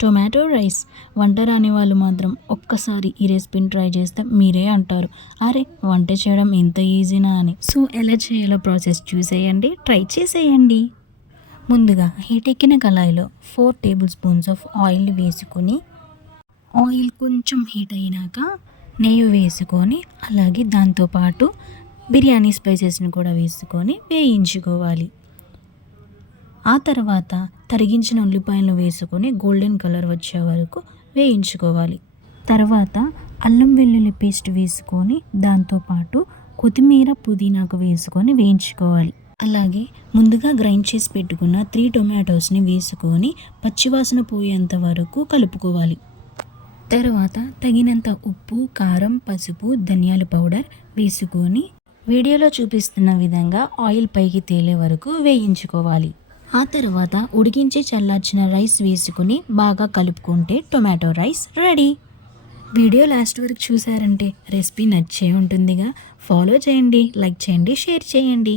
Tomato rice. వంట రాని వాళ్ళు మాత్రం ఒక్కసారి ఈ రెసిపీని ట్రై చేస్తే మీరే అంటారు, అరే వంట చేయడం ఇంత ఈజీనా అని. సో ఎలా చేయాలో ప్రాసెస్ చూసేయండి, ట్రై చేసేయండి. ముందుగా హీట్ ఎక్కిన కళాయిలో 4 టేబుల్ స్పూన్స్ ఆఫ్ ఆయిల్ వేసుకొని, ఆయిల్ కొంచెం హీట్ అయినాక నెయ్యి వేసుకొని, అలాగే దాంతోపాటు బిర్యానీ స్పైసెస్ని కూడా వేసుకొని వేయించుకోవాలి. ఆ తర్వాత తరిగించిన ఉల్లిపాయలను వేసుకొని గోల్డెన్ కలర్ వచ్చే వరకు వేయించుకోవాలి. తర్వాత అల్లం వెల్లుల్లి పేస్ట్ వేసుకొని దాంతోపాటు కొత్తిమీర పుదీనాకు వేసుకొని వేయించుకోవాలి. అలాగే ముందుగా గ్రైండ్ చేసి పెట్టుకున్న 3 టొమాటోస్ని వేసుకొని పచ్చివాసన పోయేంత వరకు కలుపుకోవాలి. తర్వాత తగినంత ఉప్పు, కారం, పసుపు, ధనియాల పౌడర్ వేసుకొని వీడియోలో చూపిస్తున్న విధంగా ఆయిల్ పైకి తేలే వరకు వేయించుకోవాలి. ఆ తర్వాత ఉడికించి చల్లార్చిన రైస్ వేసుకుని బాగా కలుపుకుంటే tomato rice ready. Video last వరకు చూసారంటే రెసిపీ నచ్చే ఉంటుందిగా. ఫాలో చేయండి, లైక్ చేయండి, షేర్ చేయండి.